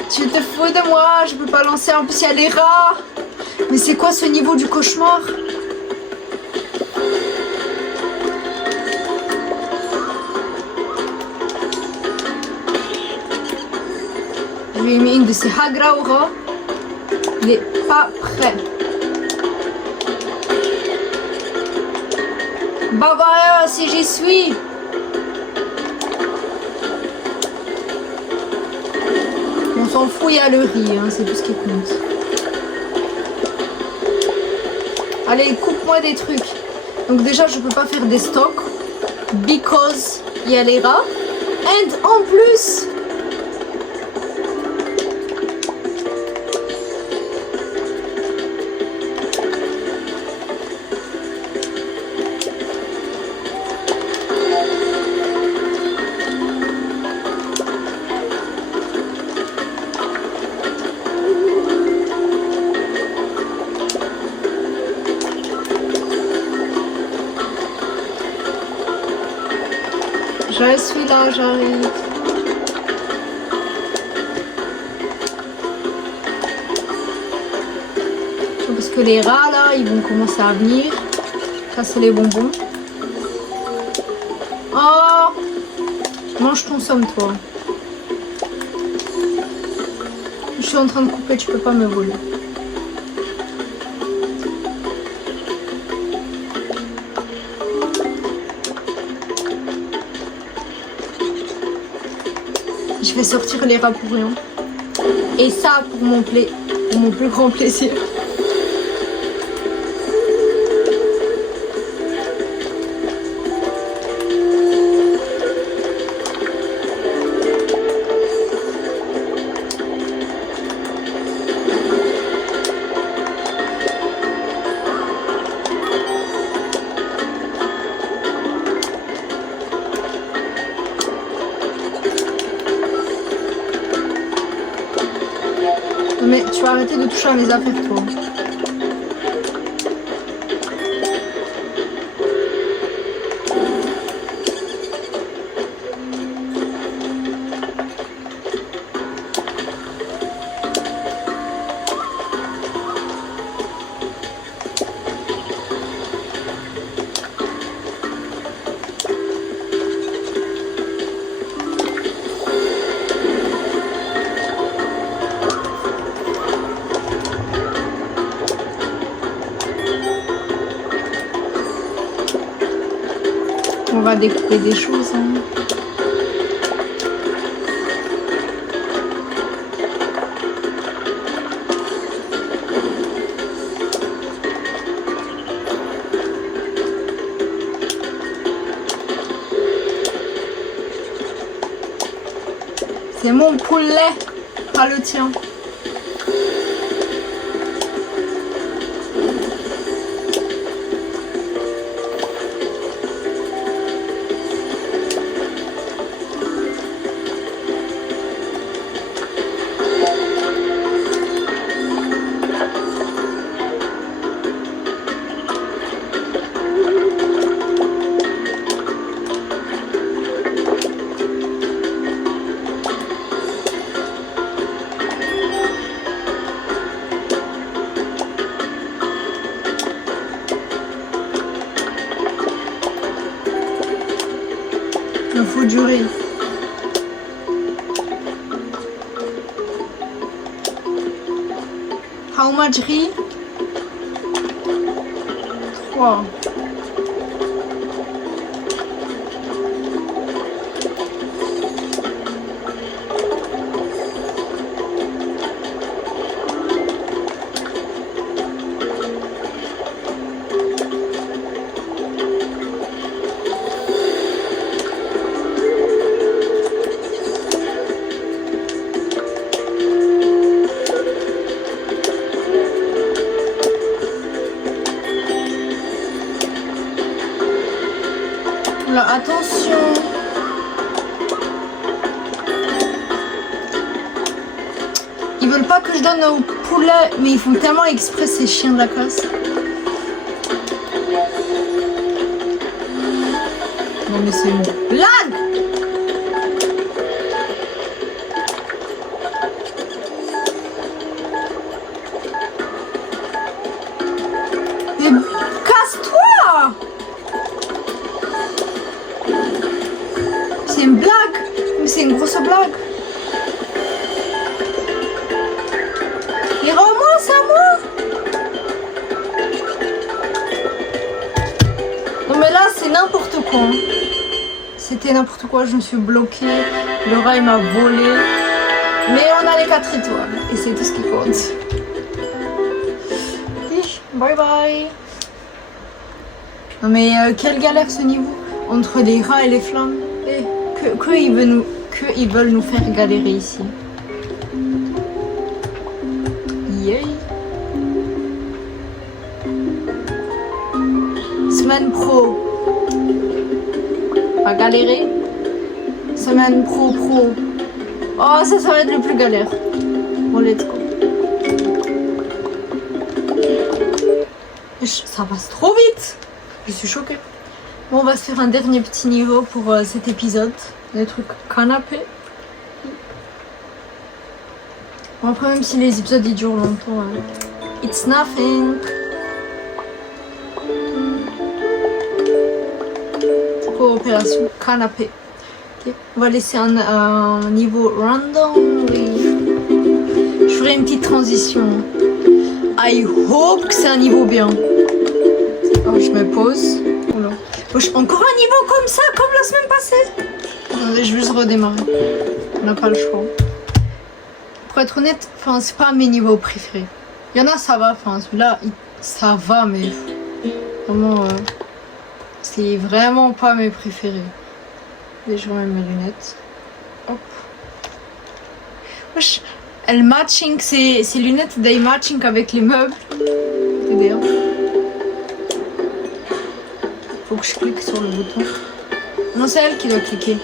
Tu te fous de moi, je peux pas lancer, en plus il y a les rats. Mais c'est quoi ce niveau du cauchemar? Je lui ai mis une de ces hagra au rat. Il est pas prêt. Bah voilà, si j'y suis. On s'en fout, il y a le riz, hein, c'est tout ce qui compte. Allez, coupe-moi des trucs. Donc déjà, je peux pas faire des stocks. Because il y a les rats. And en plus... Je suis là, j'arrive. Parce que les rats là, ils vont commencer à venir. Ça c'est les bonbons. Oh! Mange ton somme toi. Je suis en train de couper, tu peux pas me voler. Je vais sortir les rats pour rien. Et ça pour mon plus grand plaisir. Mais tu vas arrêter de toucher à mes affaires, toi. On va découper des choses. Hein. C'est mon poulet, pas le tien. Il me faut du riz. How much riz? 3. là, attention. Ils veulent pas que je donne au poulet, mais ils font tellement exprès ces chiens de la casse. Non mais c'est une blague. Mais casse-toi. C'est une blague. Mais c'est une grosse blague. Et rends-moi, c'est à moi. Non mais là c'est n'importe quoi. C'était n'importe quoi, je me suis bloquée, le rail m'a volé. Mais on a les 4 étoiles et c'est tout ce qui compte. Bye bye. Non mais quelle galère ce niveau entre les rats et les flammes. Ils veulent nous faire galérer ici. Yay. Semaine pro. Pas galérer. Semaine pro. Oh, ça va être le plus galère. Bon, let's go. Ça passe trop vite. Je suis choquée. Bon, on va se faire un dernier petit niveau pour cet épisode. Des trucs canapé. Bon, après, même si les épisodes ils durent longtemps, it's nothing. Coopération, canapé. Okay. On va laisser un niveau random. Oui. Je ferai une petite transition. I hope que c'est un niveau bien. Oh, je me pose. Oh là. Encore un niveau comme ça, comme la semaine passée. Attendez, je vais juste redémarrer. On n'a pas le choix. Pour être honnête, c'est pas mes niveaux préférés. Il y en a, ça va. Celui-là, ça va, mais vraiment, c'est vraiment pas mes préférés. Et je remets mes lunettes. Hop. Wesh, elles matching, ces lunettes, they matching avec les meubles. C'est bien. Faut que je clique sur le bouton. Non, c'est elle qui doit cliquer.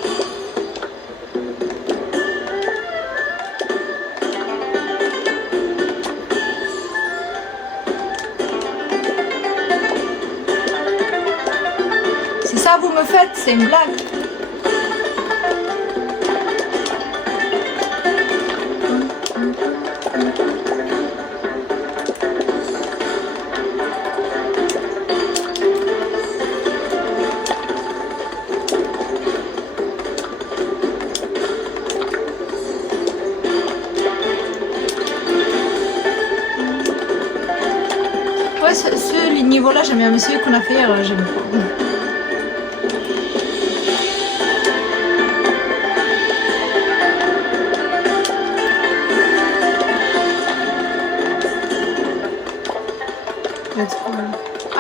C'est ça vous me faites, c'est une blague. Ce niveau-là, j'aime bien, mais celui qu'on a fait hier, j'aime pas.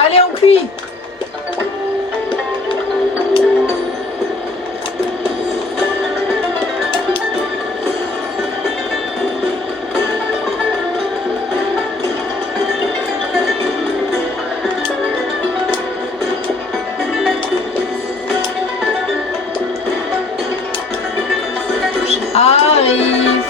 Allez, on cuit. Arrive.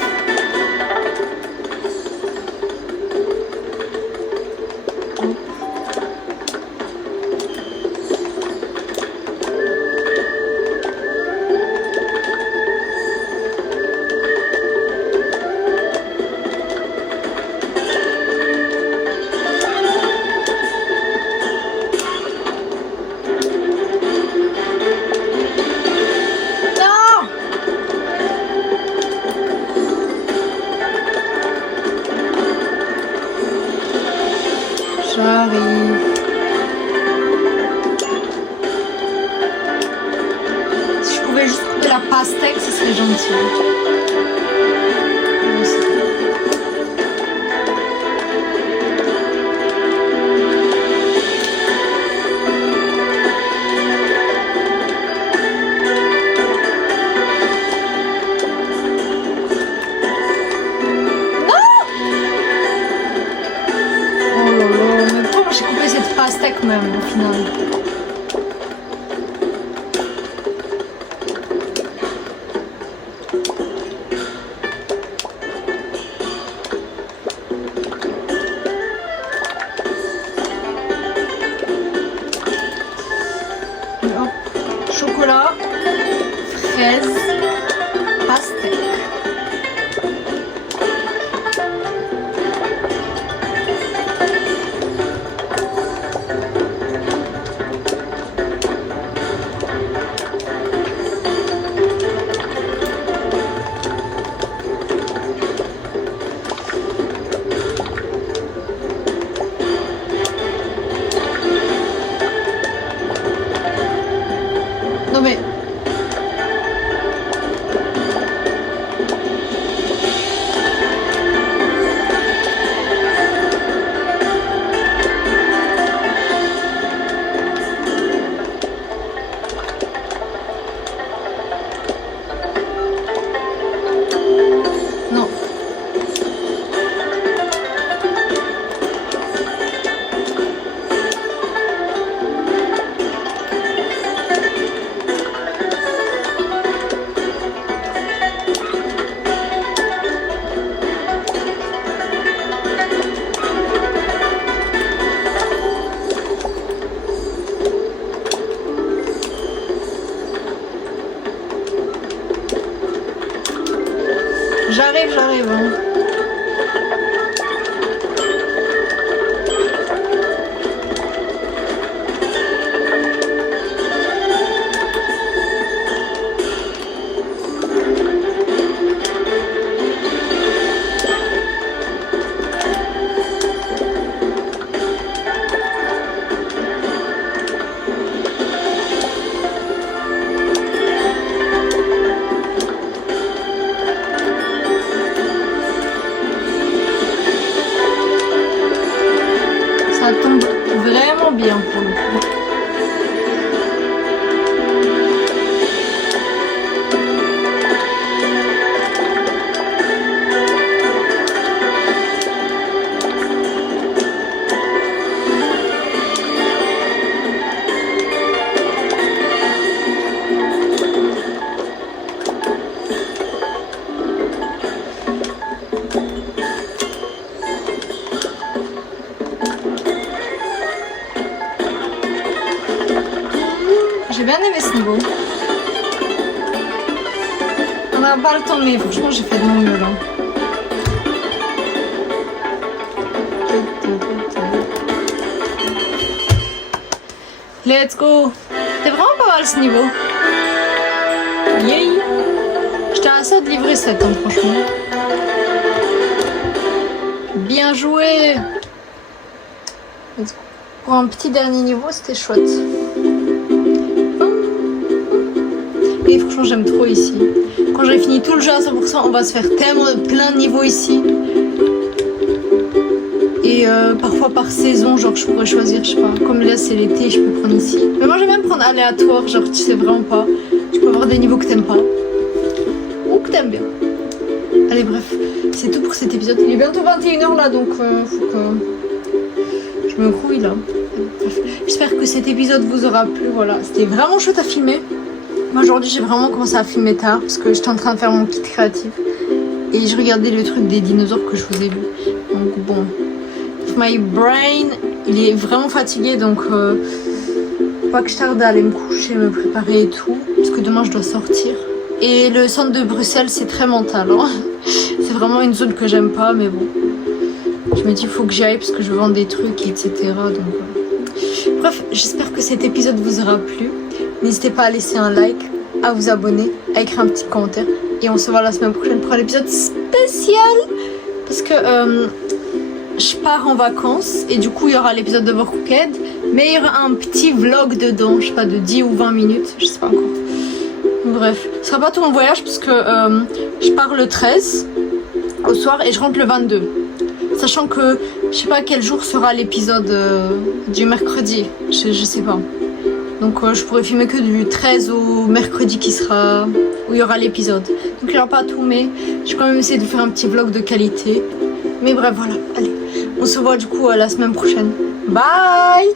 J'arrive. Si je pouvais juste couper la pastèque, ce serait gentil. J'ai coupé cette pastèque même au final. chocolat, fraise, pastèque. Non mais... Non. J'arrive. Hein. Ça tombe vraiment bien pour le coup. J'ai bien aimé ce niveau. On n'a pas le temps, mais franchement, j'ai fait de mon mieux là. Let's go. C'était vraiment pas mal ce niveau. Yay. J'étais à ça de livrer 7 hein, franchement. Bien joué. Let's go. Pour un petit dernier niveau, c'était chouette. Et franchement, j'aime trop ici. Quand j'aurai fini tout le jeu à 100%, on va se faire tellement de plein de niveaux ici. Et parfois par saison, genre je pourrais choisir, je sais pas, comme là c'est l'été, je peux prendre ici. Mais moi j'aime même prendre aléatoire, genre tu sais vraiment pas. Tu peux avoir des niveaux que t'aimes pas. Ou que t'aimes bien. Allez bref, c'est tout pour cet épisode. Il est bientôt 21h là, donc faut que je me grouille là. Bref, j'espère que cet épisode vous aura plu, voilà. C'était vraiment chouette à filmer. Moi aujourd'hui j'ai vraiment commencé à filmer tard parce que j'étais en train de faire mon kit créatif. Et je regardais le truc des dinosaures que je vous ai vu. Donc bon, my brain, il est vraiment fatigué, donc pas que je tarde à aller me coucher, me préparer et tout, parce que demain je dois sortir. Et le centre de Bruxelles c'est très mental, hein. C'est vraiment une zone que j'aime pas, mais bon. Je me dis il faut que j'y aille parce que je vends des trucs, etc. Donc bref, j'espère que cet épisode vous aura plu. N'hésitez pas à laisser un like, à vous abonner, à écrire un petit commentaire. Et on se voit la semaine prochaine pour un épisode spécial. Parce que je pars en vacances. Et du coup, il y aura l'épisode de Overcooked. Mais il y aura un petit vlog dedans. Je sais pas, de 10 ou 20 minutes. Je sais pas encore. Bref, ce sera pas tout mon voyage. Parce que je pars le 13 au soir. Et je rentre le 22. Sachant que je sais pas quel jour sera l'épisode du mercredi. Je sais pas. Donc je pourrais filmer que du 13 au mercredi qui sera où il y aura l'épisode. Donc il n'y aura pas tout, mais je vais quand même essayer de faire un petit vlog de qualité. Mais bref, voilà, allez. On se voit du coup la semaine prochaine. Bye!